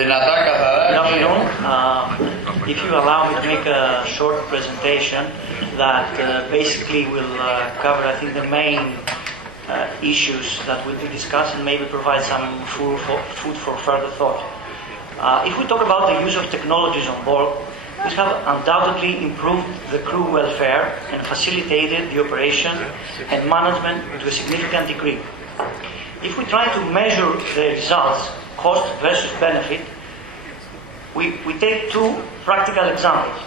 Δυνατά, καθαρά. Good afternoon. If you allow me to make a short presentation that basically will cover, I think, the main issues that will be discussed and maybe provide some food for further thought. If we talk about the use of technologies on board, these have undoubtedly improved the crew welfare and facilitated the operation and management to a significant degree. If we try to measure the results, cost versus benefit, we take two practical examples.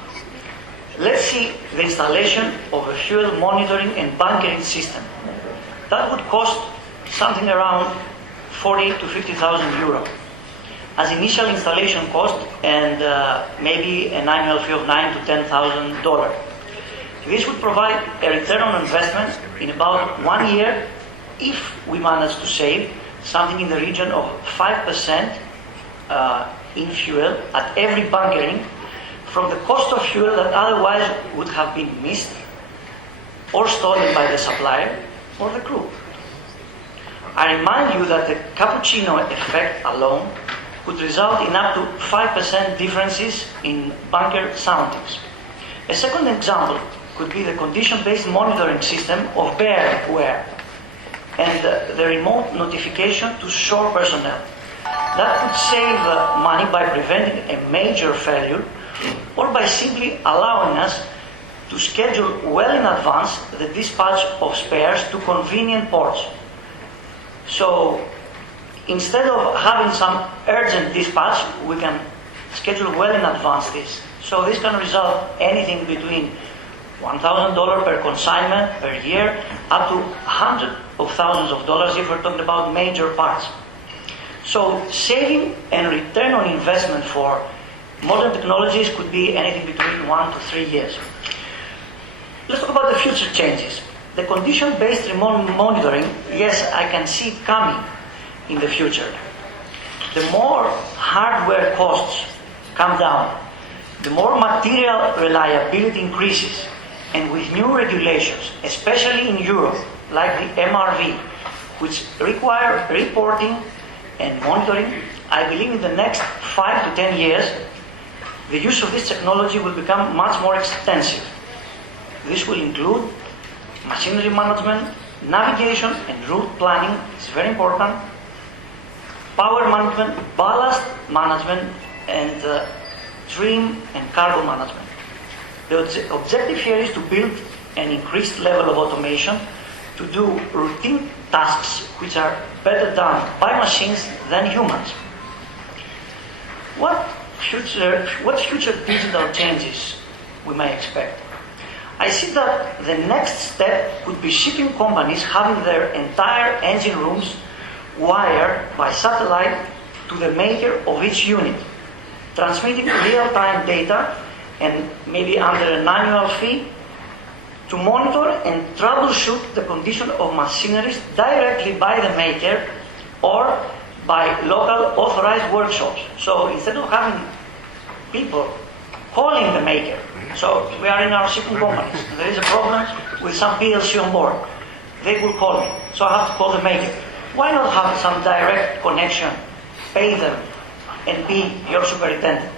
Let's see the installation of a fuel monitoring and bunkering system. That would cost something around 40 to 50,000 euro as initial installation cost and maybe an annual fee of $9,000 to $10,000. This would provide a return on investment in about 1 year if we manage to save something in the region of 5% in fuel at every bunkering from the cost of fuel that otherwise would have been missed or stolen by the supplier or the crew. I remind you that the cappuccino effect alone could result in up to 5% differences in bunker soundings. A second example could be the condition-based monitoring system of bear wear and the remote notification to shore personnel. That could save money by preventing a major failure or by simply allowing us to schedule well in advance the dispatch of spares to convenient ports. So instead of having some urgent dispatch, we can schedule well in advance this. So this can result anything between $1,000 per consignment per year up to hundreds of thousands of dollars if we're talking about major parts. So saving and return on investment for modern technologies could be anything between 1 to 3 years. Let's talk about the future changes. The condition-based remote monitoring, yes, I can see it coming in the future. The more hardware costs come down, the more material reliability increases, and with new regulations, especially in Europe, like the MRV, which require reporting and monitoring, I believe in the next 5 to 10 years, the use of this technology will become much more extensive. This will include machinery management, navigation and route planning, it's very important, power management, ballast management, and trim and cargo management. The objective here is to build an increased level of automation to do routine tasks which are better done by machines than humans. What future digital changes we may expect? I see that the next step could be shipping companies having their entire engine rooms wired by satellite to the maker of each unit, transmitting real-time data and maybe under an annual fee to monitor and troubleshoot the condition of machinery directly by the maker or by local authorized workshops. So instead of having people calling the maker, so we are in our shipping companies, and there is a problem with some PLC on board, they will call me, so I have to call the maker. Why not have some direct connection, pay them, and be your superintendent?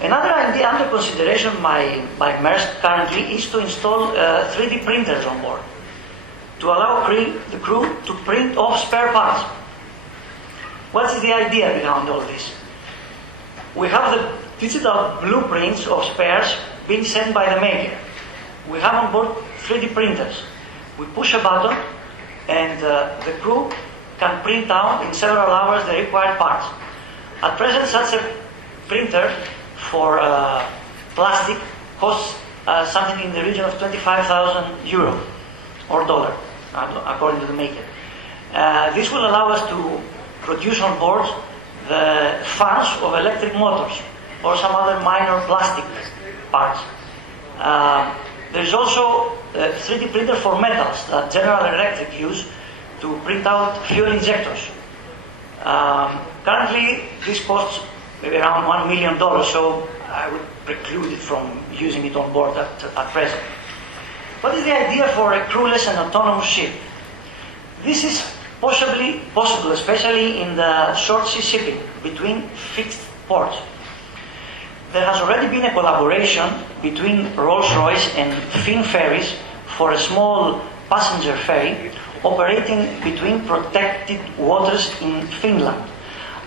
Another idea under consideration by Maersk currently is to install 3D printers on board to allow the crew to print off spare parts. What is the idea behind all this? We have the digital blueprints of spares being sent by the maker. We have on board 3D printers. We push a button and the crew can print out in several hours the required parts. At present, such a printer for plastic costs something in the region of 25,000 euro or dollar, according to the maker. This will allow us to produce on board the fans of electric motors or some other minor plastic parts. There is also a 3D printer for metals that General Electric use to print out fuel injectors. Currently, this costs maybe around $1 million, so I would preclude it from using it on board at present. What is the idea for a crewless and autonomous ship? This is possible especially in the short sea shipping between fixed ports. There has already been a collaboration between Rolls-Royce and Finn Ferries for a small passenger ferry operating between protected waters in Finland,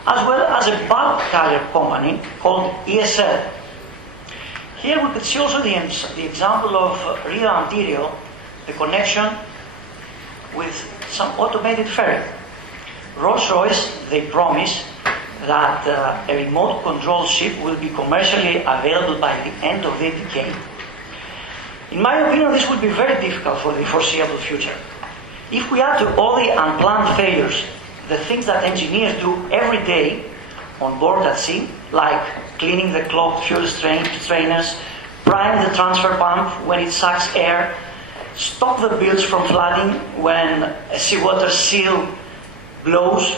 as well as a bulk carrier company called ESL. Here we could see also the example of Rio Antirio, the connection with some automated ferry. Rolls-Royce, they promise that a remote control ship will be commercially available by the end of the decade. In my opinion, this would be very difficult for the foreseeable future. If we add to all the unplanned failures the things that engineers do every day on board at sea, like cleaning the clogged fuel strainers, prime the transfer pump when it sucks air, stop the bilge from flooding when a seawater seal blows,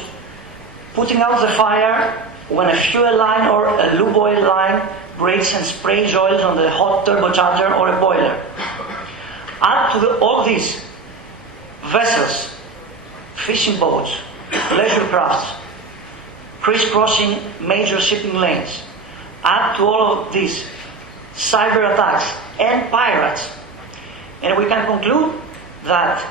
putting out the fire when a fuel line or a lube oil line breaks and sprays oils on the hot turbocharger or a boiler. Add to all these vessels, fishing boats, leisure crafts, crisscrossing major shipping lanes. Add to all of these cyber attacks and pirates, and we can conclude that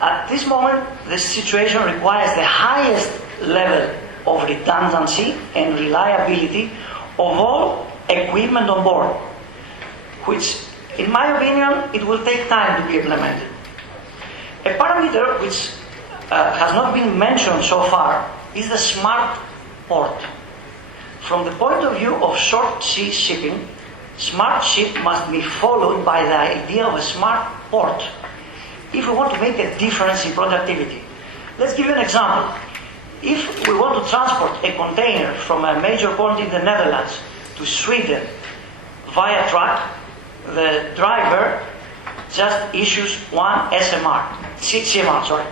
at this moment the situation requires the highest level of redundancy and reliability of all equipment on board, which in my opinion it will take time to be implemented. A parameter which has not been mentioned so far is the smart port. From the point of view of short sea shipping, smart ship must be followed by the idea of a smart port if we want to make a difference in productivity. Let's give you an example. If we want to transport a container from a major port in the Netherlands to Sweden via truck, the driver just issues one CMR,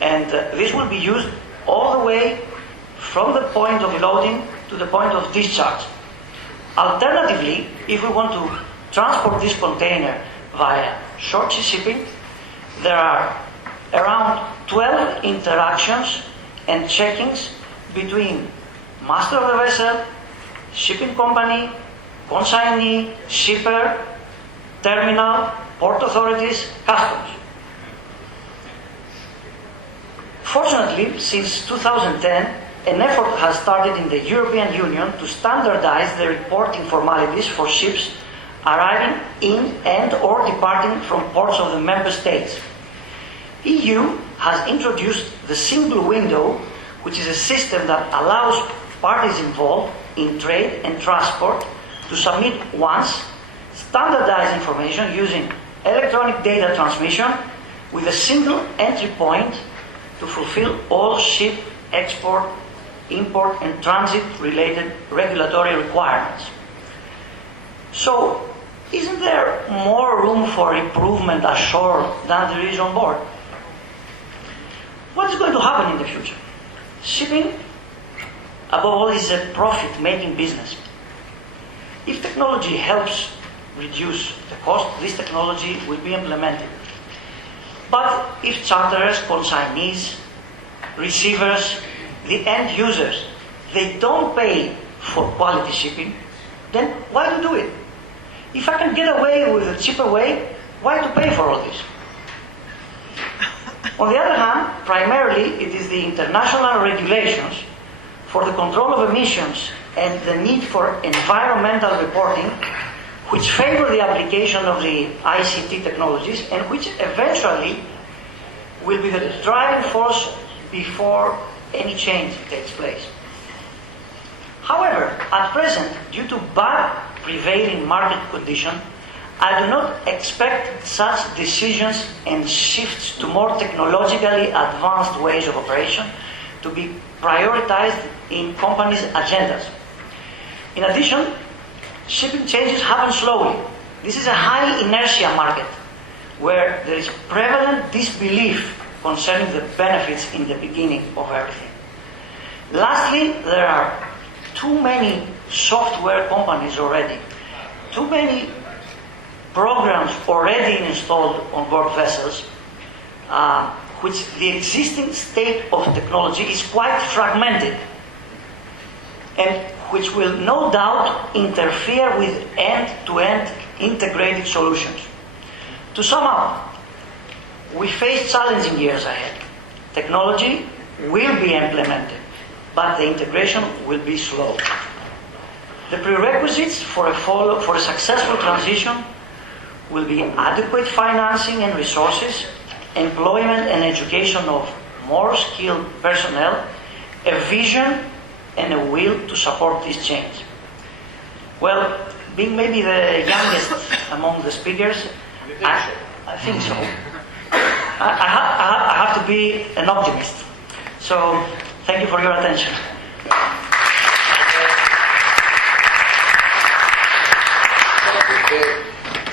and this will be used all the way from the point of loading to the point of discharge. Alternatively, if we want to transport this container via short sea shipping, there are around 12 interactions and checkings between master of the vessel, shipping company, consignee, shipper, terminal, port authorities, customs. Fortunately, since 2010, an effort has started in the European Union to standardize the reporting formalities for ships arriving in and or departing from ports of the member states. EU has introduced the single window, which is a system that allows parties involved in trade and transport to submit once standardized information using electronic data transmission with a single entry point to fulfill all ship, export, import and transit related regulatory requirements. So, isn't there more room for improvement ashore than there is on board? What is going to happen in the future? Shipping, above all, is a profit-making business. If technology helps reduce the cost, this technology will be implemented. But if charterers, consignees, receivers, the end users, they don't pay for quality shipping, then why to do it? If I can get away with a cheaper way, why to pay for all this? On the other hand, primarily it is the international regulations for the control of emissions and the need for environmental reporting which favor the application of the ICT technologies and which eventually will be the driving force before any change takes place. However, at present, due to bad prevailing market condition, I do not expect such decisions and shifts to more technologically advanced ways of operation to be prioritized in companies' agendas. In addition, shipping changes happen slowly. This is a high inertia market where there is prevalent disbelief concerning the benefits in the beginning of everything. Lastly, there are too many software companies already, too many programs already installed on board vessels which the existing state of technology is quite fragmented and which will no doubt interfere with end-to-end integrated solutions. To sum up, we face challenging years ahead. Technology will be implemented, but the integration will be slow. The prerequisites for a successful transition will be adequate financing and resources, employment and education of more skilled personnel, a vision and a will to support this change. Well, being maybe the youngest among the speakers, I think so. I have to be an optimist. So, thank you for your attention.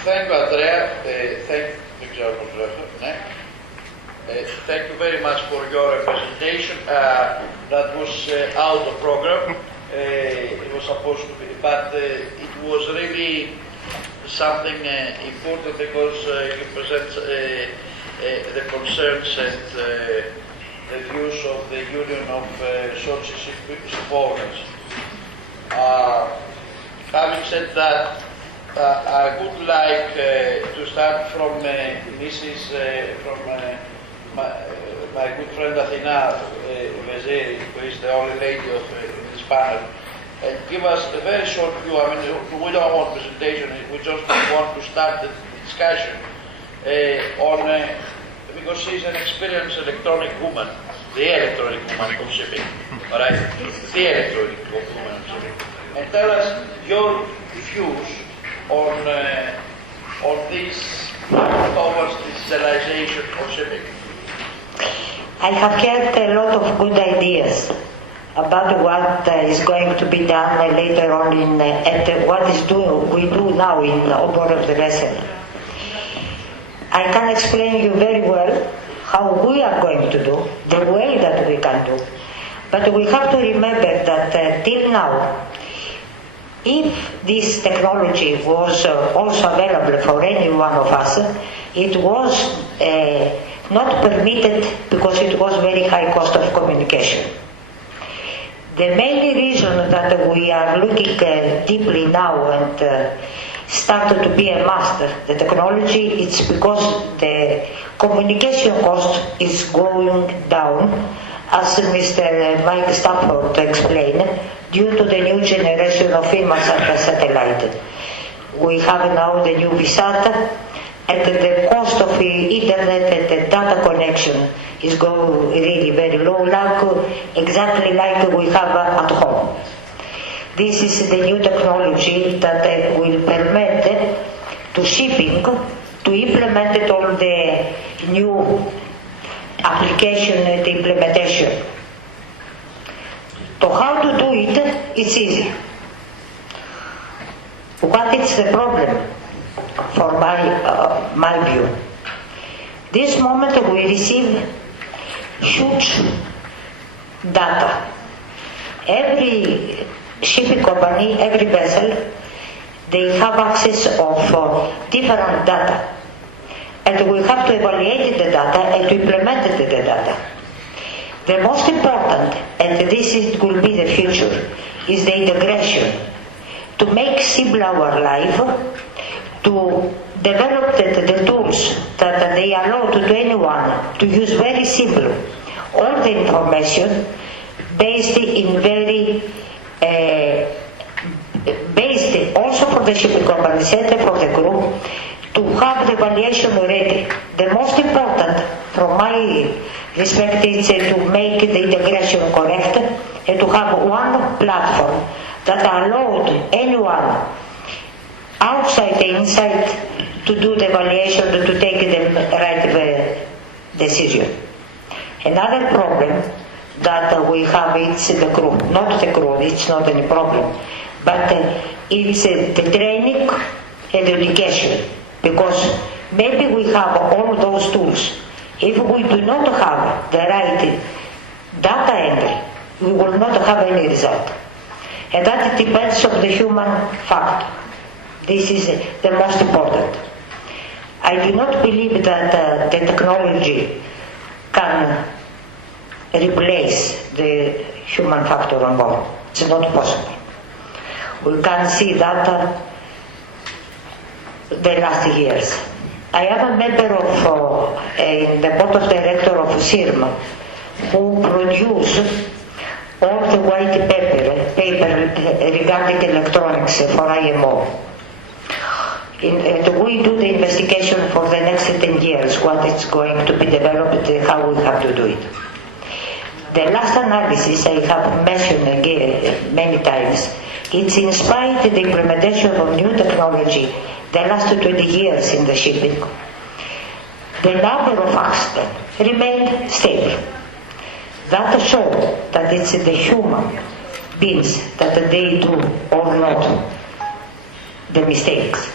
Thank you, Andrea. Thank you very much for your presentation. That was out of program. It was supposed to be, but it was really something important because you present the concerns and the views of the Union of Social Ship Owners. Having said that, I would like to start from Mrs. From my good friend Athina Vezeri, who is the only lady of this panel, and give us a very short view. I mean, we don't want presentation, we just want to start the discussion because she's an experienced electronic woman, the electronic woman of shipping, all right? The electronic woman of shipping. And tell us your views on this towards digitalization of shipping. I have heard a lot of good ideas about what is going to be done later on and what we do now on board of the vessel. I can explain you very well how we are going to do, the way that we can do. But we have to remember that till now, if this technology was also available for any one of us, it was not permitted because it was very high cost of communication. The main reason that we are looking deeply now and started to be a master, the technology, it's because the communication cost is going down, as Mr. Mike Stafford explained, due to the new generation of image and satellite. We have now the new VSAT, and the cost of the internet and the data connection is going really very low, exactly like we have at home. This is the new technology that will permit to shipping to implement all the new application and implementation. So how to do it, it's easy. What is the problem? For my view, this moment we receive huge data. Every shipping company, every vessel, they have access of different data, and we have to evaluate the data and to implement the data. The most important, and this will be the future, is the integration to make simple our life, to develop the tools that they allow to anyone to use very simple all the information based in very based also for the shipping company center for the crew to have the evaluation ready. The most important from my respect is to make the integration correct and to have one platform that allowed anyone outside the inside to do the evaluation, to take the right decision. Another problem that we have is the crew. Not the crew, it's not any problem. But it's the training and education. Because maybe we have all those tools. If we do not have the right data entry, we will not have any result. And that depends on the human factor. This is the most important. I do not believe that the technology can replace the human factor on board. It's not possible. We can see that the last years. I am a member of in the board of directors of CIRM, who produce all the white paper regarding electronics for IMO. And we do the investigation for the next 10 years, what is going to be developed, how we have to do it. The last analysis I have mentioned again many times, it's in spite of the implementation of new technology the last 20 years in the shipping, the number of accidents remained stable. That shows that it's the human beings that they do or not the mistakes.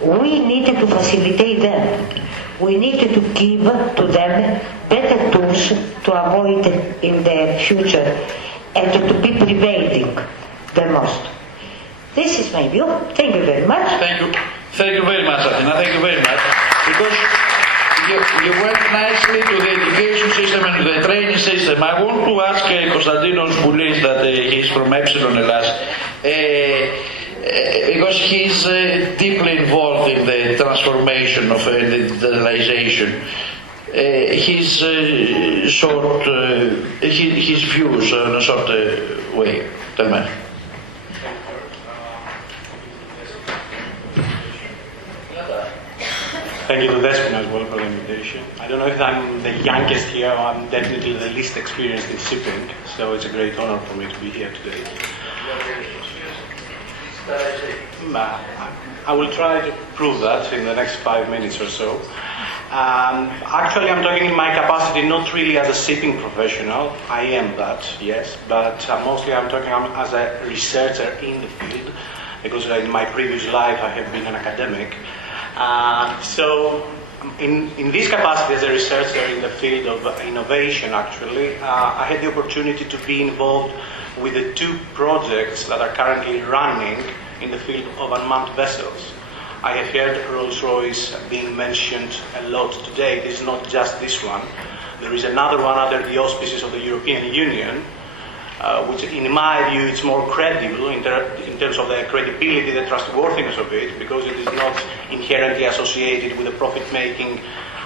We need to facilitate them. We need to give to them better tools to avoid in the future and to be prevailing the most. This is my view. Thank you very much. Thank you. Thank you very much, Athena. Thank you very much. Because you went nicely to the education system and the training system. I want to ask Konstantinos Boulis that he's from Epsilon Hellas, because he's deeply involved in the transformation of the digitalization. His views in a short way. Tell me. Thank you to Despina as well for the invitation. I don't know if I'm the youngest here, or I'm definitely the least experienced in shipping, so it's a great honor for me to be here today. I will try to prove that in the next 5 minutes or so. Actually, I'm talking in my capacity not really as a shipping professional. I am that, yes, but mostly I'm talking as a researcher in the field, because in my previous life I have been an academic. So in this capacity as a researcher in the field of innovation, actually, I had the opportunity to be involved with the 2 projects that are currently running in the field of unmanned vessels. I have heard Rolls-Royce being mentioned a lot today. It is not just this one. There is another one under the auspices of the European Union, which in my view is more credible in terms of the credibility, the trustworthiness of it, because it is not inherently associated with the profit-making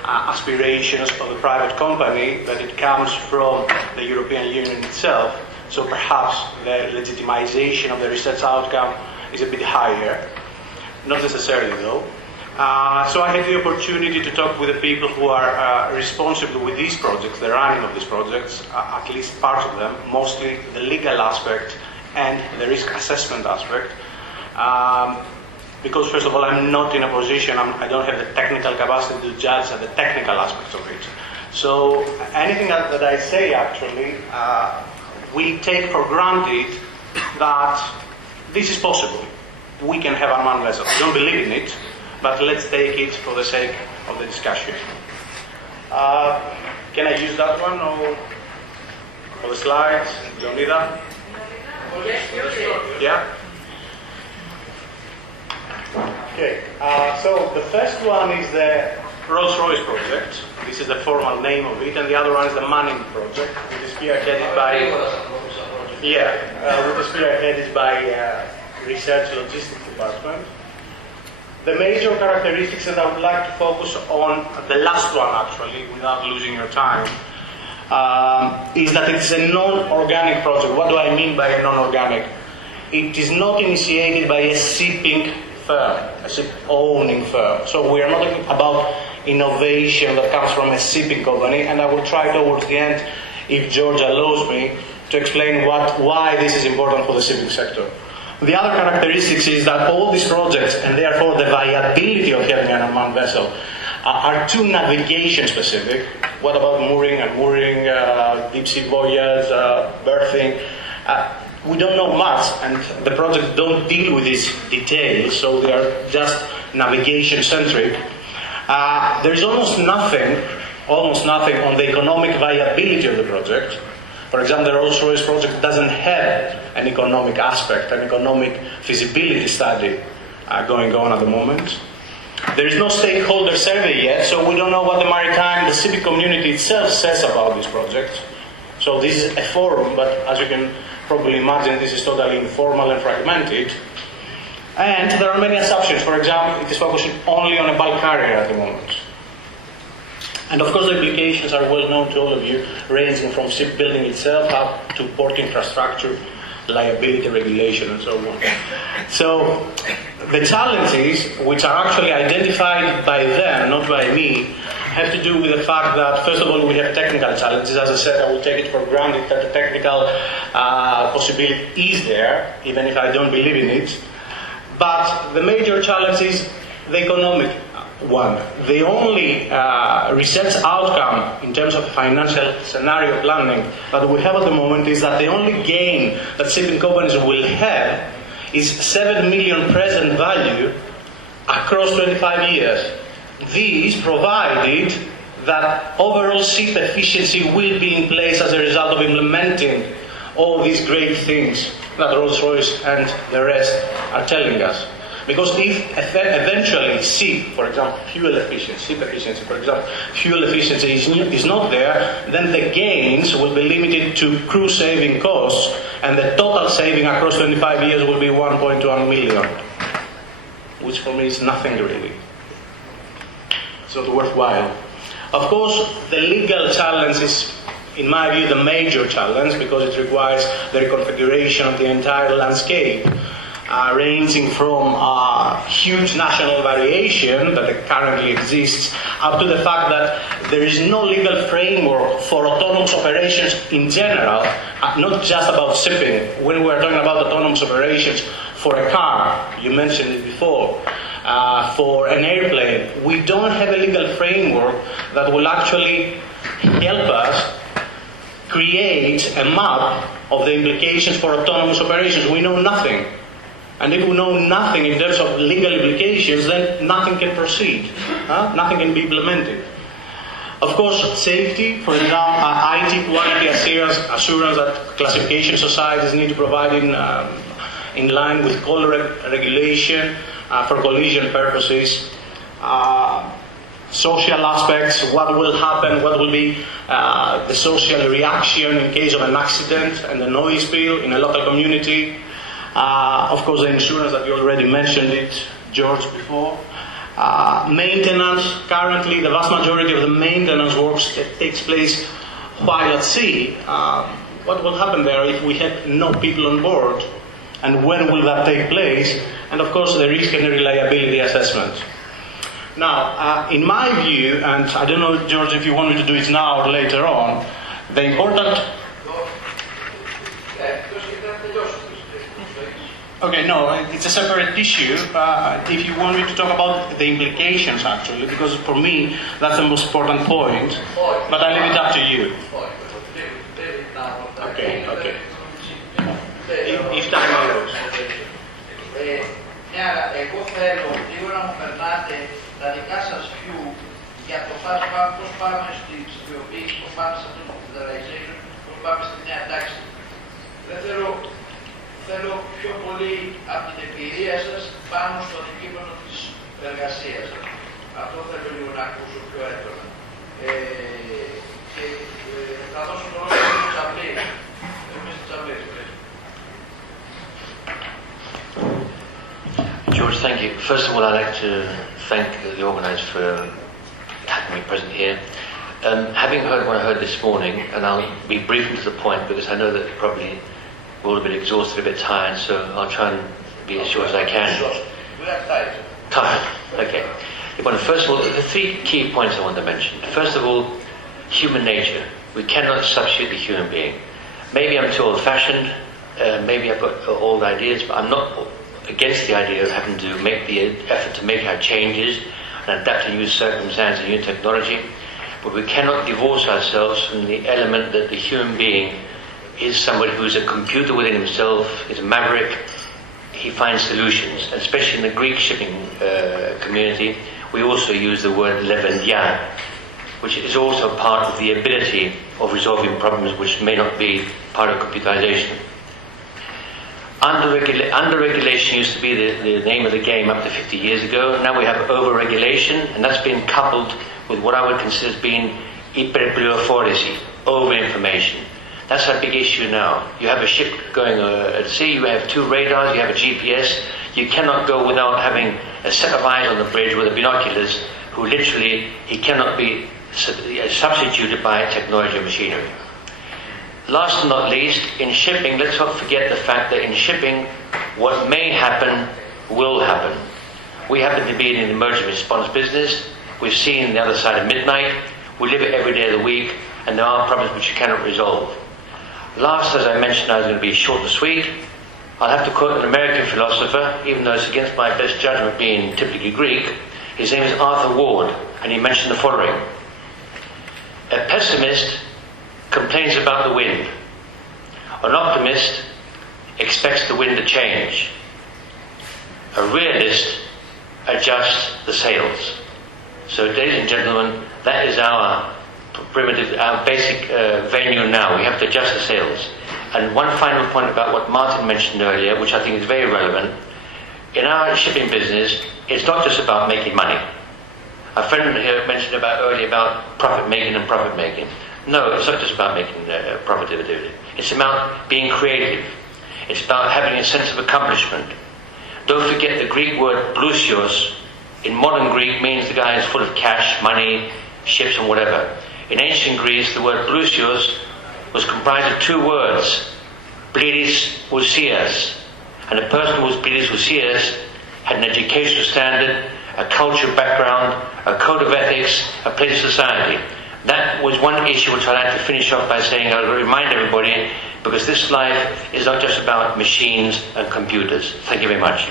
aspirations of a private company, but it comes from the European Union itself. So perhaps the legitimization of the research outcome is a bit higher. Not necessarily though. So I had the opportunity to talk with the people who are responsible with these projects, the running of these projects, at least parts of them, mostly the legal aspect and the risk assessment aspect. Because first of all, I'm not in a position, I don't have the technical capacity to judge the technical aspects of it. So anything that I say actually, we take for granted that this is possible. We can have unmanned vessels. I don't believe in it, but let's take it for the sake of the discussion. Can I use that one or for the slides? Leonida? Yeah? Okay, so the first one is the Rolls-Royce project. This is the formal name of it, and the other one is the Manning project, which is spearheaded by Research Logistics Department. The major characteristics that I would like to focus on, the last one actually, without losing your time, is that it is a non-organic project. What do I mean by a non-organic? It is not initiated by a shipping firm, a ship-owning firm. So we are not talking about innovation that comes from a shipping company, and I will try towards the end, if George allows me, to explain why this is important for the shipping sector. The other characteristics is that all these projects, and therefore the viability of having an unmanned vessel, are too navigation specific. What about mooring, deep sea voyage, berthing? We don't know much, and the projects don't deal with these details, so they are just navigation centric. There is almost nothing on the economic viability of the project. For example, the Rolls-Royce project doesn't have an economic aspect, an economic feasibility study going on at the moment. There is no stakeholder survey yet, so we don't know what the civic community itself says about this project. So this is a forum, but as you can probably imagine, this is totally informal and fragmented. And there are many assumptions. For example, it is focusing only on a bulk carrier at the moment. And of course the implications are well known to all of you, ranging from shipbuilding itself up to port infrastructure, liability regulation and so on. So the challenges, which are actually identified by them, not by me, have to do with the fact that, first of all, we have technical challenges. As I said, I will take it for granted that the technical possibility is there, even if I don't believe in it. But the major challenge is the economic one. The only research outcome in terms of financial scenario planning that we have at the moment is that the only gain that shipping companies will have is 7 million present value across 25 years. These provided that overall ship efficiency will be in place as a result of implementing all these great things that Rolls-Royce and the rest are telling us. Because if eventually ship efficiency, for example, fuel efficiency is not there, then the gains will be limited to crew saving costs, and the total saving across 25 years will be 1.1 million, which for me is nothing really. It's not worthwhile. Of course, the legal challenge is, in my view, the major challenge, because it requires the reconfiguration of the entire landscape, ranging from huge national variation that currently exists up to the fact that there is no legal framework for autonomous operations in general, not just about shipping. When we are talking about autonomous operations for a car, you mentioned it before, for an airplane, we don't have a legal framework that will actually help us create a map of the implications for autonomous operations. We know nothing. And if we know nothing in terms of legal implications, then nothing can proceed. Nothing can be implemented. Of course, safety, for example, IT quality assurance that classification societies need to provide in line with call regulation for collision purposes. Social aspects, what will happen, what will be the social reaction in case of an accident and an oil spill in a local community. Of course, the insurance that you already mentioned it, George, before. Maintenance, currently the vast majority of the maintenance works takes place while at sea. What will happen there if we have no people on board? And when will that take place? And of course, the risk and the reliability assessment. Now, in my view, and I don't know, George, if you want me to do it now or later on, the important... Okay, no, it's a separate issue. If you want me to talk about the implications, actually, because for me, that's the most important point. But I leave it up to you. Okay. If time allows. Εγώ θέλω λίγο να μου περνάτε τα δικά σας view για το πώς πάμε στην ψηφιοποίηση, πώς πάμε σε αυτό το computerization, πώς πάμε στη νέα τάξη. Δεν θέλω πιο πολύ από την εμπειρία σας πάνω στο αντικείμενο της εργασίας σας. Αυτό θέλω λίγο να ακούσω πιο έντονα. Και θα δώσω το λόγο στον Τσαμπλή. Εμείς στην Τσαμπλή. George, thank you. First of all, I'd like to thank the organisers for having me present here. Having heard what I heard this morning, and I'll be brief and to the point because I know that probably we're all a bit exhausted, a bit tired, so I'll try and be as short as I can. Tired. Okay. Well, first of all, the three key points I want to mention. First of all, human nature. We cannot substitute the human being. Maybe I'm too old-fashioned, maybe I've got old ideas, but I'm not against the idea of having to make the effort to make our changes and adapt to new circumstances and new technology, but we cannot divorce ourselves from the element that the human being is somebody who's a computer within himself, is a maverick. He finds solutions, especially in the Greek shipping community. We also use the word levendia, which is also part of the ability of resolving problems which may not be part of computerization. Under-regulation used to be the name of the game up to 50 years ago. Now we have over-regulation, and that's been coupled with what I would consider as being hyperplηροφόρηση, over-information. That's a big issue now. You have a ship going at sea, you have 2 radars, you have a GPS. You cannot go without having a set of eyes on the bridge with the binoculars, who literally, he cannot be substituted by technology and machinery. Last and not least, in shipping, let's not forget the fact that in shipping, what may happen will happen. We happen to be in an emergency response business. We've seen the other side of midnight. We live it every day of the week, and there are problems which you cannot resolve. Last, as I mentioned, I was going to be short and sweet. I'll have to quote an American philosopher, even though it's against my best judgment being typically Greek. His name is Arthur Ward, and he mentioned the following. A pessimist complains about the wind. An optimist expects the wind to change. A realist adjusts the sails. So, ladies and gentlemen, that is our primitive, our basic venue now. We have to adjust the sails. And one final point about what Martin mentioned earlier, which I think is very relevant. In our shipping business, it's not just about making money. A friend here mentioned earlier about profit making and profit making. No, it's not just about making profitability. It's about being creative. It's about having a sense of accomplishment. Don't forget the Greek word plusios. In modern Greek means the guy is full of cash, money, ships and whatever. In ancient Greece, the word plusios was comprised of 2 words, plidis ousias. And a person who was plidis ousias had an educational standard, a cultural background, a code of ethics, a place of society. That was one issue which I'd like to finish off by saying, I'll remind everybody, because this life is not just about machines and computers. Thank you very much.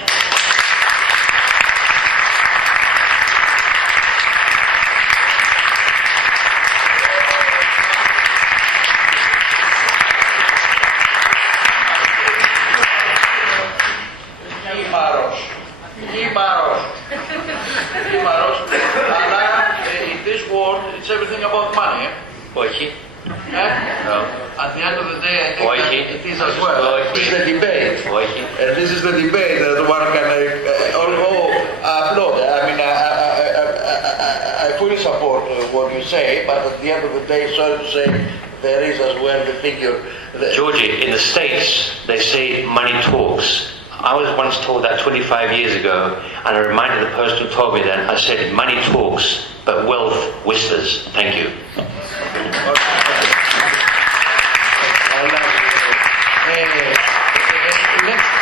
It's everything about money. Όχι. No. At the end of the day, I think Όχι. it is as well. It's the debate. Όχι. And this is the debate that one can applaud. I mean, I fully support what you say, but at the end of the day, sorry to say, there is as well the figure. Georgie, in the States, they say money talks. I was once told that 25 years ago, and I reminded the person who told me that, I said, money talks, but wealth whispers. Thank you.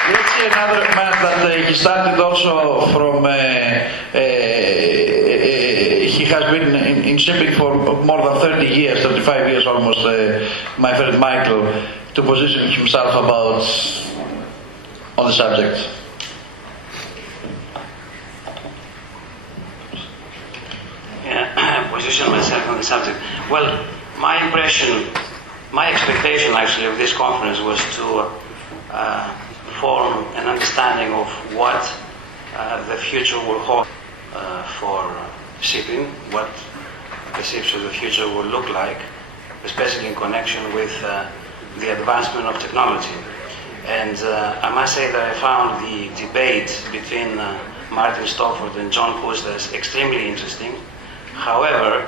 Let's see another man that he started also from, he has been in shipping for more than 30 years, 35 years almost, my friend Michael, to position himself about on the subject. Position myself on the subject. Well, my impression, my expectation actually of this conference was to form an understanding of what the future will hold for shipping, what the ships of the future will look like, especially in connection with the advancement of technology. And I must say that I found the debate between Martin Stofford and John Kustas extremely interesting. However,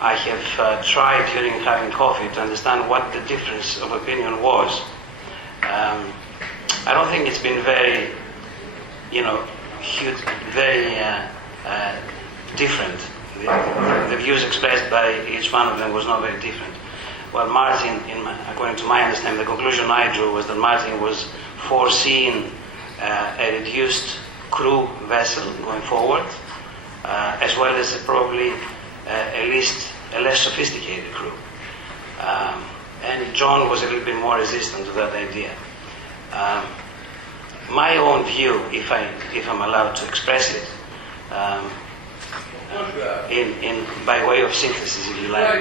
I have tried during having coffee to understand what the difference of opinion was. I don't think it's been very, huge, very different. The views expressed by each one of them was not very different. Well, Martin, according to my understanding, the conclusion I drew was that Martin was foreseeing a reduced crew vessel going forward, as well as probably a less sophisticated crew. And John was a little bit more resistant to that idea. My own view, if I'm allowed to express it, by way of synthesis, if you like,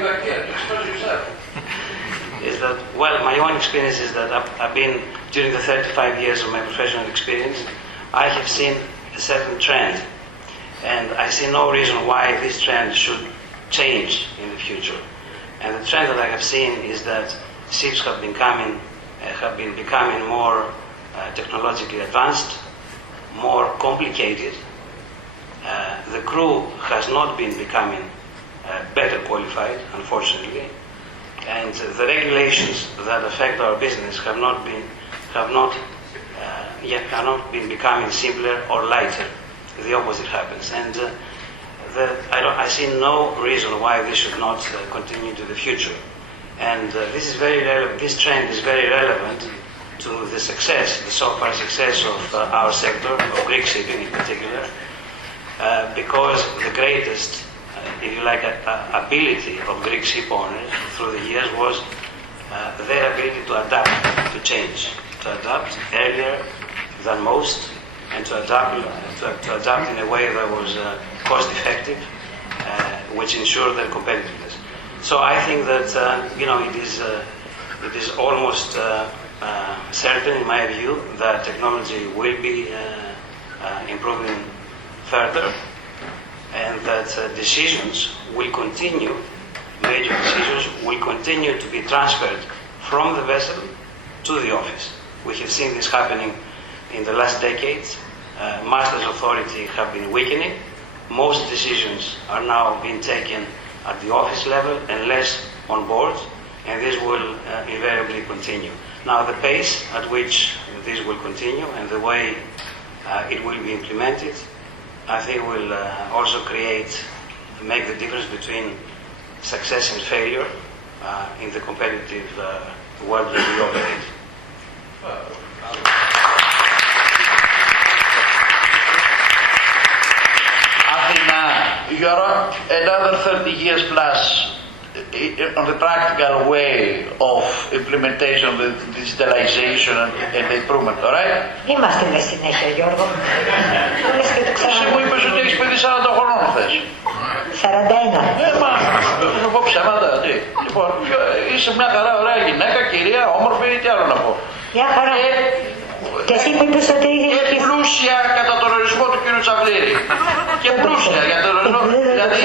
is that, well, my own experience is that I've been, during the 35 years of my professional experience, I have seen a certain trend, and I see no reason why this trend should change in the future. And the trend that I have seen is that ships have been becoming more technologically advanced, more complicated. The crew has not been becoming better qualified, unfortunately, and the regulations that affect our business have not been becoming simpler or lighter. The opposite happens, and I see no reason why this should not continue into the future. And this is very relevant. This trend is very relevant to the success, the so far success of our sector, of Greek shipping in particular, because the greatest, if you like, ability of Greek ship owners through the years was their ability to adapt to change, to adapt earlier than most, and to adapt in a way that was cost effective, which ensured their competitiveness. So I think that it is almost certain, in my view, that technology will be improving further, and that decisions will continue, major decisions will continue to be transferred from the vessel to the office. We have seen this happening in the last decades. Master's authority have been weakening. Most decisions are now being taken at the office level and less on board, and this will invariably continue. Now, the pace at which this will continue and the way it will be implemented, I think will also make the difference between success and failure in the competitive world that we operate. You are another 30 years plus on the practical way of implementation of the digitalization and the improvement, alright? Είμαστε με συνέχεια, Γιώργο. Εσύ μου είπες ότι έχεις παιδί 40 χρονών χθες. 41. Μα, θα πω ψέματα, τι. Λοιπόν, είσαι μια χαρά ωραία γυναίκα, κυρία, όμορφη, τι άλλο να πω. Μια χαρά. Και εσύ που είπες ότι και πλούσια κατά τον ορισμό του κ. Τσαβλήρη. Και πλούσια για τον ορισμό. Δηλαδή,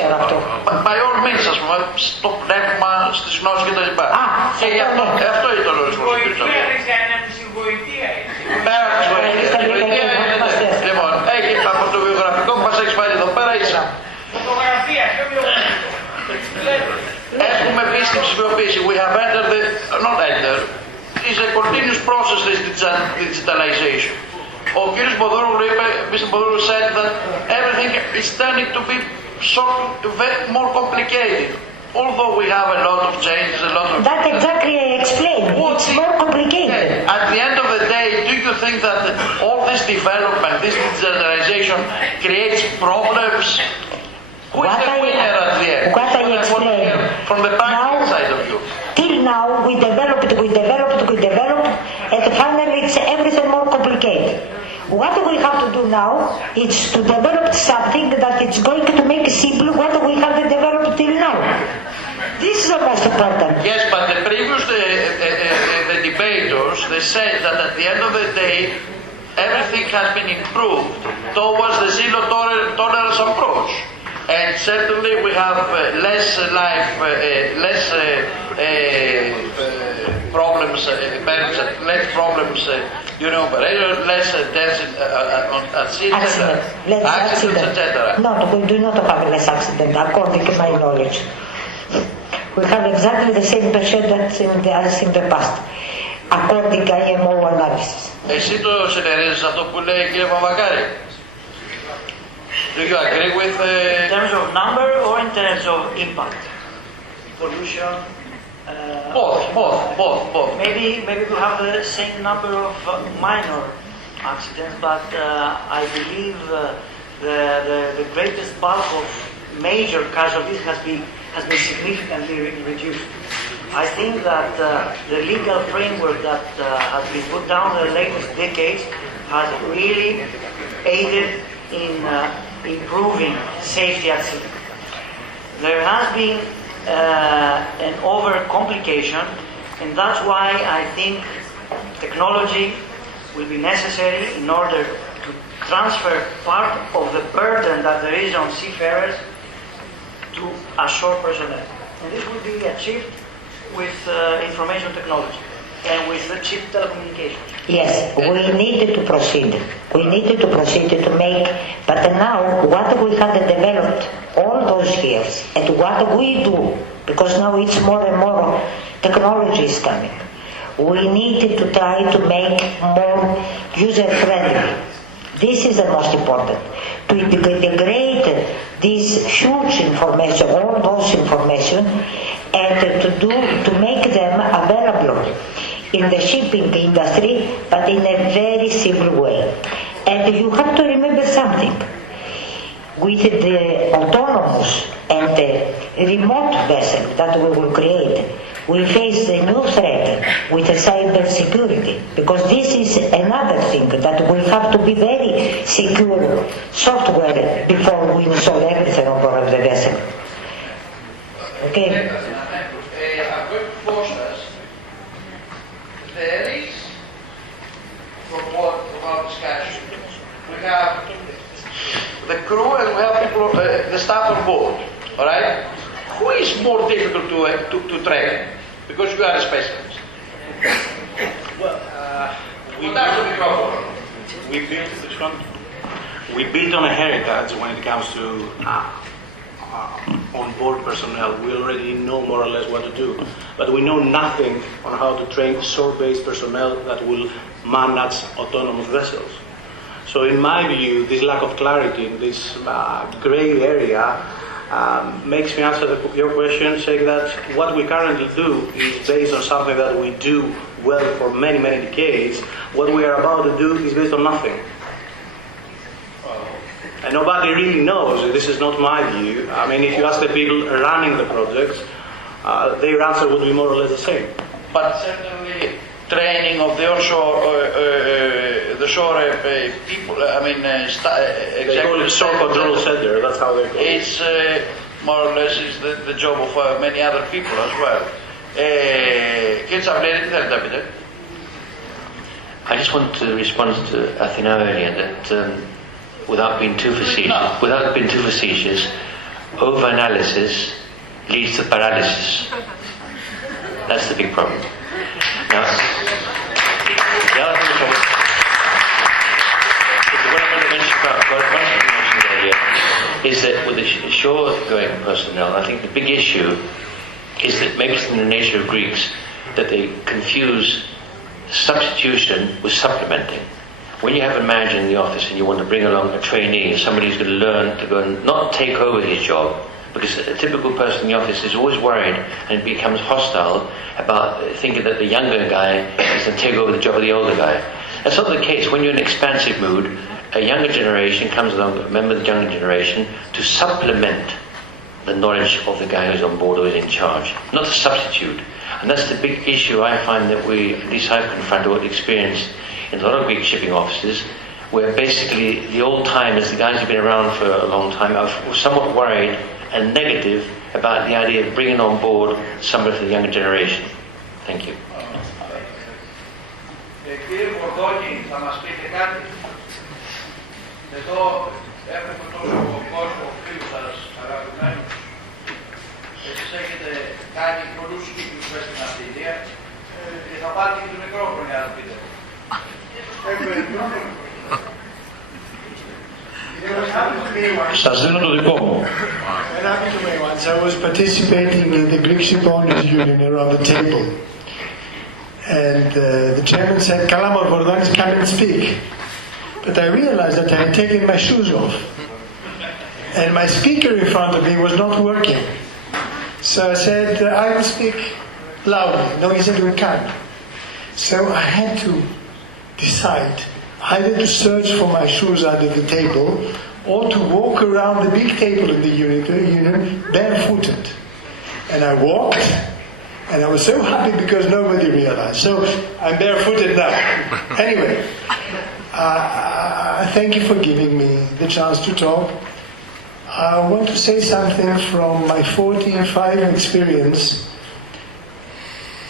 by all means, ας πούμε, στο πνεύμα, στις γνώσεις κτλ. Και γι' αυτό είναι το ορισμό του κ. Τσαβλήρη. Πέρα από τη βοηθεία. Λοιπόν, έχει από το βιογραφικό που μας έχεις βάλει εδώ πέρα, είσαι. Έχουμε μπει στην ψηφιοποίηση. We have entered the, not entered, is a continuous process, this digitalization. Ο κύριος Μποδρόγλου είπε, Mr. Μποδρόγλου said that everything is turning to be more complicated. Although we have a lot of changes, a lot of... That exactly I explained. It's more complicated. At the end of the day, do you think that all this development, this digitalization creates problems? Who is the winner at the end? What I explained. From the practical side of you. Till now, we developed, and finally it's everything more complicated. What we have to do now is to develop something that is going to make simple what we have developed till now. This is the most important. Yes, but the previous the debaters, they said that at the end of the day, everything has been improved towards the zero tolerance approach. And certainly we have less problems, less problems during operation, less deaths at sea, accidents, etc. No, we do not have less accidents, according to my knowledge. We have exactly the same percentage as in the past, according to IMO analysis. Εσύ το συνερίζεις αυτό που λέει η κυρία Παπακάρη? Do you agree with... In terms of number or in terms of impact? Pollution? Both. Maybe we have the same number of minor accidents, but I believe the greatest bulk of major casualties has been significantly reduced. I think that the legal framework that has been put down in the latest decades has really aided in improving safety at sea. There has been an over-complication, and that's why I think technology will be necessary in order to transfer part of the burden that there is on seafarers to ashore personnel. And this will be achieved with information technology. and with the cheap telecommunications. Yes, we needed to proceed. We needed to proceed to make, but now what we had developed all those years and what we do, because now it's more and more technology is coming. We needed to try to make more user-friendly. This is the most important. To integrate this huge information, all those information, and to make them available in the shipping industry, but in a very simple way. And you have to remember something. With the autonomous and the remote vessel that we will create, we face the new threat with the cyber security, because this is another thing that we have to be very secure software before we install everything on board of the vessel. Okay? I'm going to force us. There is, from our discussion, we have the crew and we have people, the staff on board. All right? Who is more difficult to train? Because you are a specialist. Well, we built on a heritage when it comes to on-board personnel. We already know more or less what to do, but we know nothing on how to train shore-based personnel that will manage autonomous vessels. So in my view, this lack of clarity in this grey area makes me answer your question saying that what we currently do is based on something that we do well for many, many decades. What we are about to do is based on nothing. And nobody really knows. This is not my view. I mean, if you ask the people running the projects, their answer would be more or less the same. But certainly training of the onshore, the shore people, I mean, they call it shore control center, that's how they call it. It's more or less is the job of many other people as well. I just want to respond to Athena earlier that without being too facetious, over-analysis leads to paralysis. That's the big problem. Now, the other thing what I want to mention earlier is that with the shore-going personnel, I think the big issue is that maybe it's in the nature of Greeks that they confuse substitution with supplementing. When you have a manager in the office and you want to bring along a trainee, somebody who's going to learn to go and not take over his job, because a typical person in the office is always worried and becomes hostile about thinking that the younger guy is going to take over the job of the older guy. That's not the case. When you're in an expansive mood, a younger generation comes along, a member of the younger generation, to supplement the knowledge of the guy who's on board or is in charge, not to substitute. And that's the big issue I find that at least I've confronted or experienced in a lot of Greek shipping offices, where basically the old timers, the guys who've been around for a long time, are somewhat worried and negative about the idea of bringing on board somebody for the younger generation. Thank you. Κύριε Κορδόνη, θα μας πείτε κάτι? Εδώ έχουμε τόσο κόσμο, φίλους σας αγαπημένους. Εσείς έχετε κάνει πολλούς κύκλους μέσα στην Ναυτιλία και θα πάρετε και το μικρόφωνο για να πείτε. Σας δίνω το δικό μου. I was participating in the Greek Ship Owners Union around the table. And the chairman said, Kalamor Vordonis, come and speak. But I realized that I had taken my shoes off. And my speaker in front of me was not working. So I said, I will speak loudly. No, he said, we can't. So I had to decide either to search for my shoes under the table or to walk around the big table in the union barefooted. And I walked, and I was so happy because nobody realized. So I'm barefooted now. Anyway, thank you for giving me the chance to talk. I want to say something from my 45 experience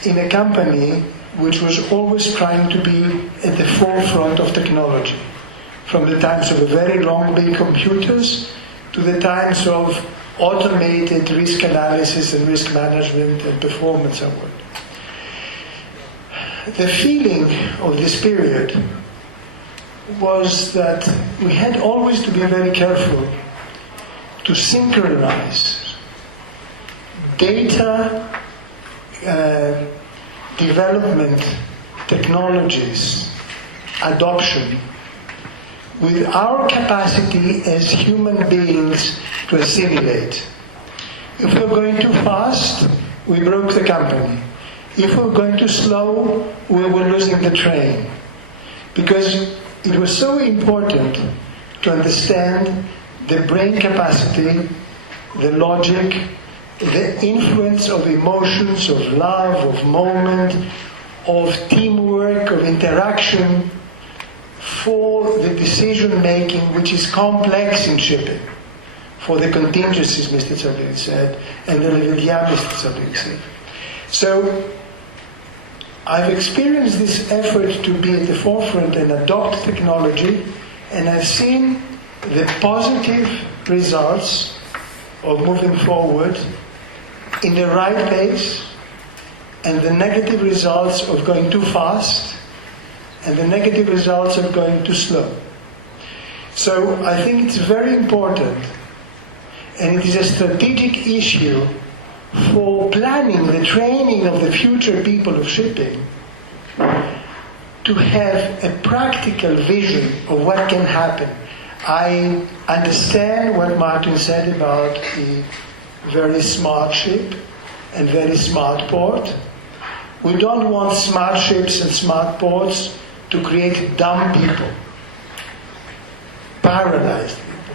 in a company which was always trying to be at the forefront of technology, from the times of the very long big computers to the times of automated risk analysis and risk management and performance award. the feeling of this period was that we had always to be very careful to synchronize data development technologies adoption with our capacity as human beings to assimilate. If we were going too fast, we broke the company. If we were going too slow, we were losing the train. Because it was so important to understand the brain capacity, the logic, the influence of emotions, of love, of moment, of teamwork, of interaction for the decision making which is complex in shipping, for the contingencies Mr. Tsabiri said, and the Levidia Mr. Tsabiri said. So I've experienced this effort to be at the forefront and adopt technology, and I've seen the positive results of moving forward in the right pace, and the negative results of going too fast, and the negative results of going too slow. So I think it's very important, and it is a strategic issue for planning the training of the future people of shipping, to have a practical vision of what can happen. I understand what Martin said about the very smart ship and very smart port. We don't want smart ships and smart ports to create dumb people, paralyzed people.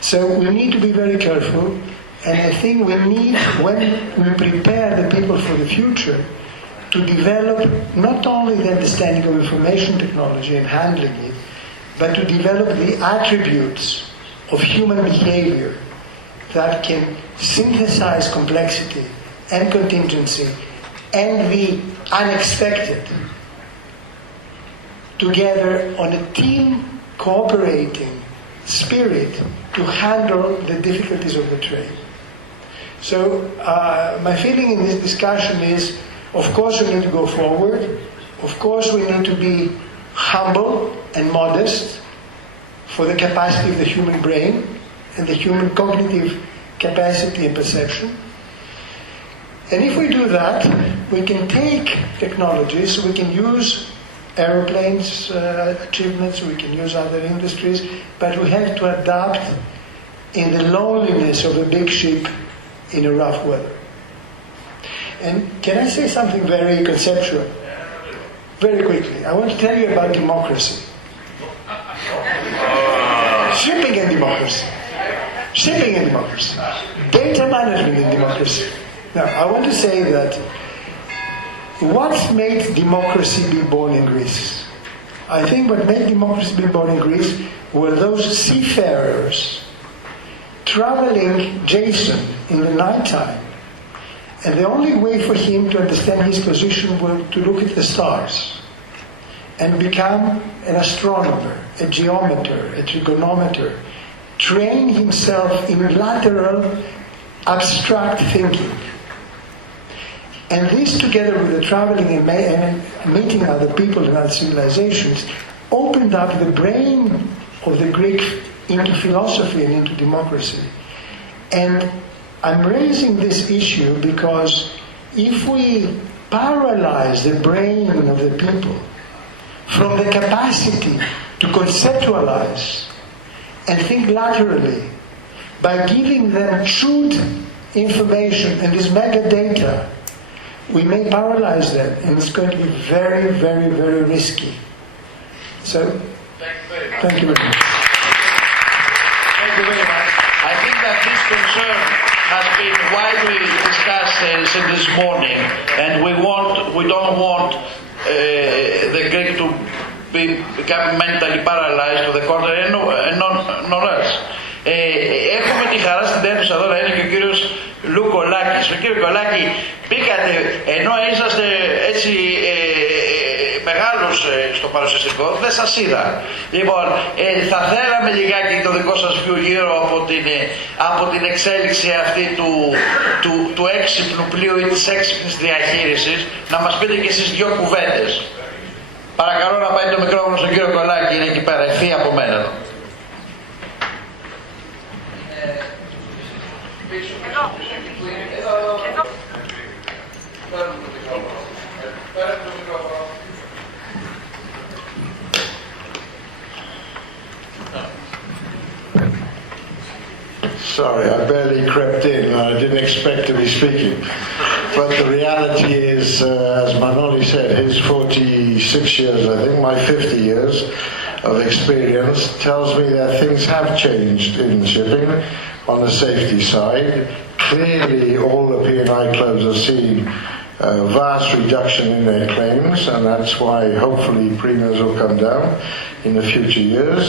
So we need to be very careful, and I think we need, when we prepare the people for the future, to develop not only the understanding of information technology and handling it, but to develop the attributes of human behavior that can synthesize complexity and contingency and the unexpected together on a team cooperating spirit to handle the difficulties of the trade. So my feeling in this discussion is, of course we need to go forward, of course we need to be humble and modest for the capacity of the human brain and the human cognitive capacity and perception. And if we do that, we can take technologies, we can use aeroplanes achievements, we can use other industries, but we have to adapt in the loneliness of a big ship in a rough weather. And can I say something very conceptual? Very quickly. I want to tell you about democracy. Shipping and democracy. Shipping and democracy. Data management and democracy. Now, I want to say that what made democracy be born in Greece? I think what made democracy be born in Greece were those seafarers traveling Jason in the nighttime. And the only way for him to understand his position was to look at the stars and become an astronomer, a geometer, a trigonometer, train himself in lateral abstract thinking. And this, together with the traveling and meeting other people and other civilizations, opened up the brain of the Greek into philosophy and into democracy. And I'm raising this issue because if we paralyze the brain of the people from the capacity to conceptualize and think laterally by giving them chewed information and this mega data, we may paralyze them, and it's going to be very, very, very risky. So, thank you very much. Thank you very much. I think that this concern has been widely discussed since this morning, and we don't want the Greek to become mentally paralyzed to the contrary, nor else. Έχουμε τη χαρά στην αίθουσα εδώ να είναι και ο κύριος Λουκολάκης. Ο κύριο Κολάκη, μπήκατε ενώ είσαστε έτσι μεγάλους στο παρουσιαστικό, δεν σας είδα. Λοιπόν, θα θέλαμε λιγάκι το δικό σας view γύρω από την εξέλιξη αυτή του έξυπνου πλοίου ή της έξυπνης διαχείρισης, να μας πείτε και εσείς δύο κουβέντες. Παρακαλώ να πάει το μικρόφωνο στον κύριο Κολάκη, είναι εκεί πέρα, ευθύ από μένα. Sorry, I barely crept in. I didn't expect to be speaking. But the reality is, as Manoli said, his 46 years, I think my 50 years of experience tells me that things have changed in shipping on the safety side. Clearly, all the P&I clubs are seeing a vast reduction in their claims, and that's why hopefully premiums will come down in the future years.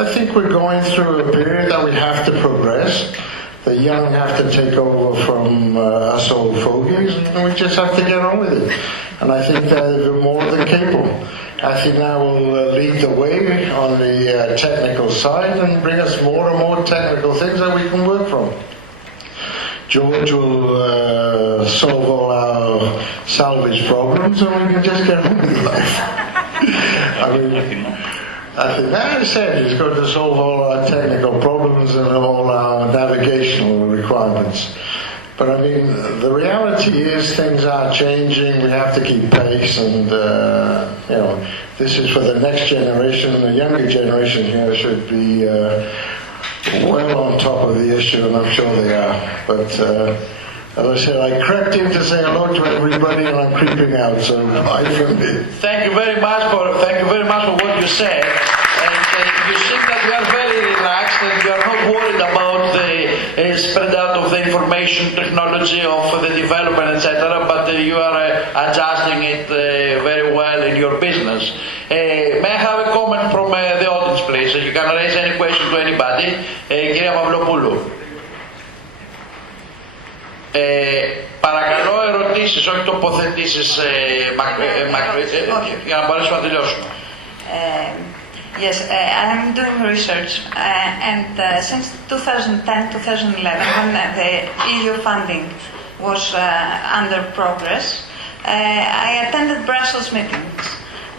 I think we're going through a period that we have to progress. The young have to take over from us old fogies, and we just have to get on with it. And I think they're more than capable. Athena will lead the way on the technical side and bring us more and more technical things that we can work from. George will solve all our salvage problems, and we can just get on with life. I mean, I think that I said he's going to solve all our technical problems and all our navigational requirements. But I mean, the reality is things are changing. We have to keep pace, and you know, this is for the next generation. The younger generation here should be well on top of the issue, and I'm sure they are. But as I said, I crept in to say hello to everybody, and I'm creeping out. So bye from me. Thank you very much for what you said. And you seem that you are very relaxed and you are not worried about the spread out of the information technology of the development, etc. But you are adjusting it very well in your business. May I have a comment from the audience, please? You can raise any question to anybody. Κυρία Παυλοπούλου. Παρακαλώ ερωτήσεις, όχι τοποθετήσεις για να μπορέσουμε να τελειώσουμε. Yes, I'm doing research and since 2010-2011 when the EU funding was under progress, I attended Brussels meetings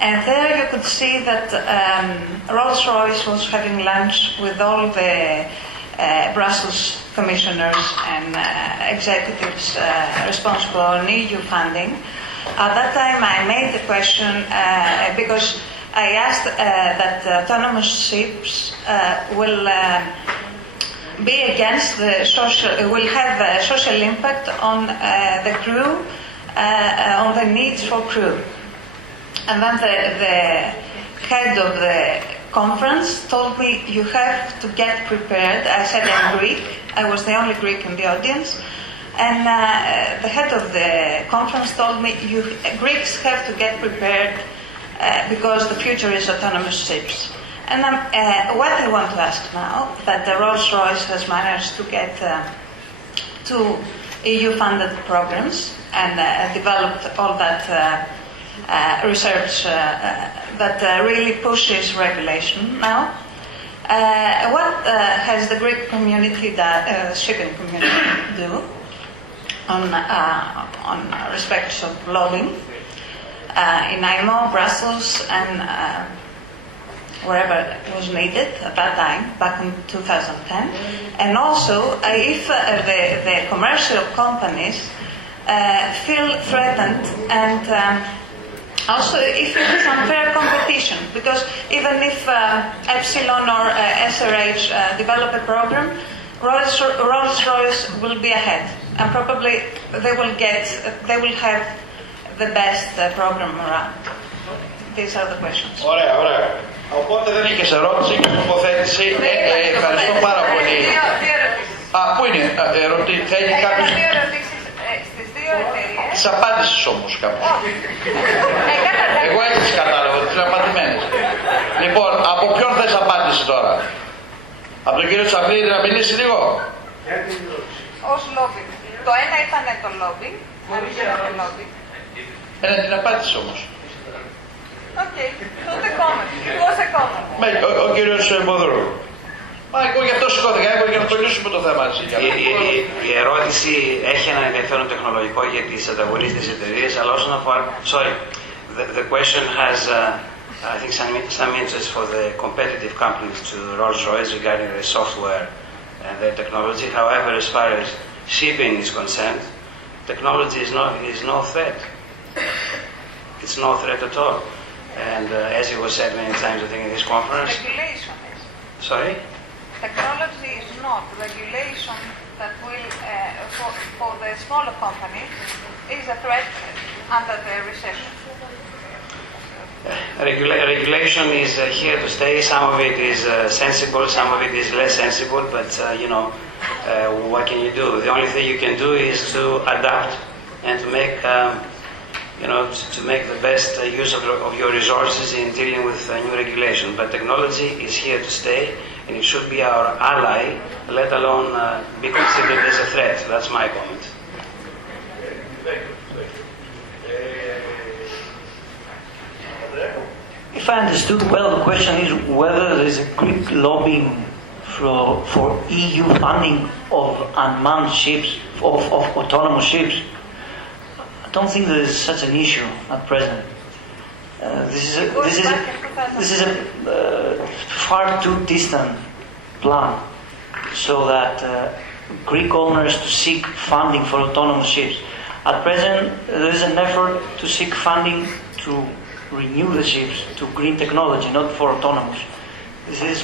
and there you could see that Rolls-Royce was having lunch with all the Brussels commissioners and executives responsible on EU funding. At that time I made the question because I asked that autonomous ships will be against the will have a social impact on the crew, on the needs for crew. And then the head of the conference told me, you have to get prepared. I said I'm Greek. I was the only Greek in the audience. And the head of the conference told me, you Greeks have to get prepared because the future is autonomous ships. And what I want to ask now, that the Rolls-Royce has managed to get 2 EU-funded programs and developed all that research that really pushes regulation now. What has the Greek community, shipping community, do on respects of lobbying? In IMO, Brussels, and wherever it was needed at that time, back in 2010. And also, if the commercial companies feel threatened, and also if it is unfair competition, because even if Epsilon or SRH develop a program, Rolls-Royce will be ahead, and probably they will have the best program around. These are the questions. Ωραία, ωραία. Οπότε δεν είχες ερώτηση και τοποθέτηση. Ευχαριστώ πάρα πολύ. Πού είναι θέλει κάποιος... Δύο ερωτήσεις στις δύο εταιρείες. Τις απάντησες όμως κάπως. Εγώ έτσι τις κατάλαβα, τις απαντημένες. Λοιπόν, από ποιον θες απάντηση τώρα? Από τον κύριο Τσαφρίδη να μιλήσει λίγο. Ως lobby. Το ένα ήταν το lobby, αριστερό lobby. Την απάντησε όμως. Okay, not a comment. It was a comment. Ο κύριος Μοδρού. Μα εγώ γι' αυτό σηκώθηκα, για να το λύσουμε το θέμα. Η ερώτηση έχει ένα ενδιαφέρον τεχνολογικό για τις ανταγωνίστες εταιρείες, αλλά όσον αφορά... Sorry, the question has, I think, some interest for the competitive companies to Rolls-Royce regarding the software and their technology. However, as far as shipping is concerned, technology is no threat. It's no threat at all. And as it was said many times, I think, in this conference... Regulation is. Sorry? Technology is not. Regulation that will, for the smaller companies, is a threat under the recession. Regulation is here to stay. Some of it is sensible, some of it is less sensible, but what can you do? The only thing you can do is to adapt and to make to make the best use of your resources in dealing with new regulation. But technology is here to stay, and it should be our ally, let alone be considered as a threat. That's my comment. If I understood well, the question is whether there is a Greek lobbying for EU funding of unmanned ships, of autonomous ships. I don't think there is such an issue at present. This is a far too distant plan, so that Greek owners to seek funding for autonomous ships. At present, there is an effort to seek funding to renew the ships to green technology, not for autonomous. This is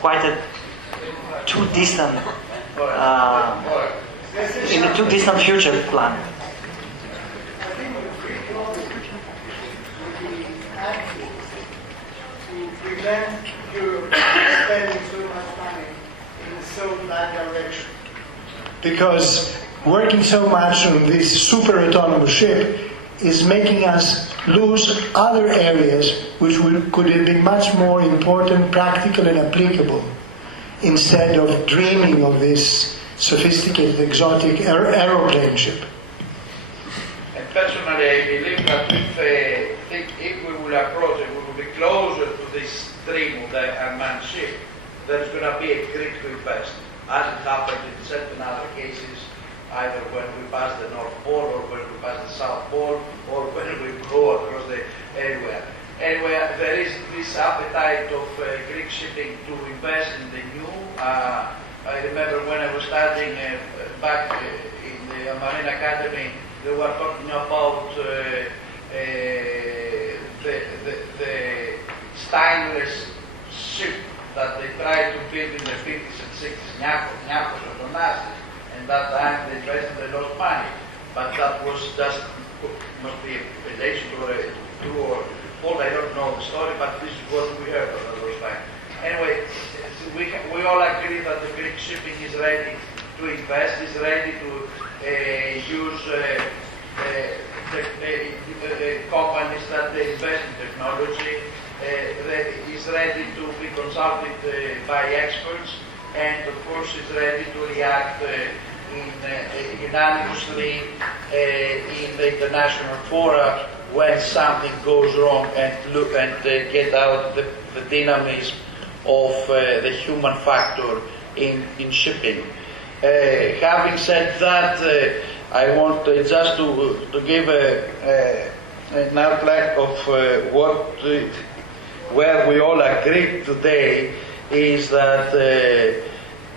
quite a too distant, in a too distant future plan. Prevent Europe spending so much money in so bad direction. Because working so much on this super autonomous ship is making us lose other areas which could have been much more important, practical and applicable, instead of dreaming of this sophisticated exotic aeroplane ship. And personally, I believe that if we will approach it, we will be closer to this dream of the unmanned ship, there's going to be a Greek to invest, as it happened in certain other cases, either when we pass the North Pole, or when we pass the South Pole, or when we go across anywhere. Anyway, there is this appetite of Greek shipping to invest in the new. I remember when I was studying back in the Marine Academy, they were talking about the stainless ship that they tried to build in the 50s and 60s, Nyakos or Onassis, and that time they invested, they lost money. But that was just, must be a legend or a true or false, I don't know the story, but this is what we heard at those time. Anyway, we all agree that the Greek shipping is ready to invest, is ready to use companies that they invest in technology, is ready to be consulted by experts, and of course is ready to react unanimously in the international fora when something goes wrong, and look and get out the dynamism of the human factor in shipping. Having said that, I want just to give an outline of where we all agree today is that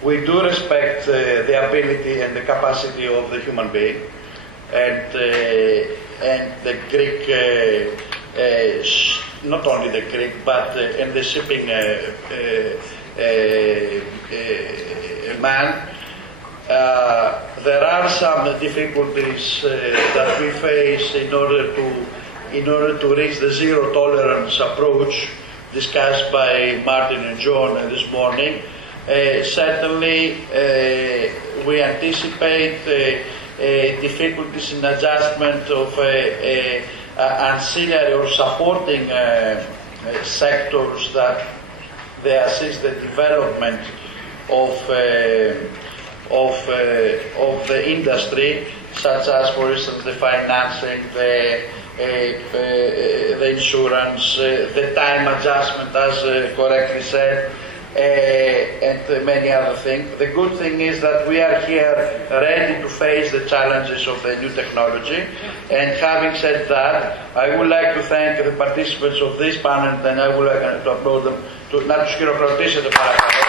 we do respect the ability and the capacity of the human being, and the Greek, not only the Greek, but and the shipping man. There are some difficulties that we face in order to reach the zero tolerance approach discussed by Martin and John this morning. Certainly, we anticipate difficulties in adjustment of ancillary or supporting sectors that they assist the development of the industry, such as, for instance, the financing, the insurance, the time adjustment, as correctly said, and many other things. The good thing is that we are here ready to face the challenges of the new technology. And having said that, I would like to thank the participants of this panel, and I would like to applaud them. Να τους χειροκροτήσετε παρακαλώ.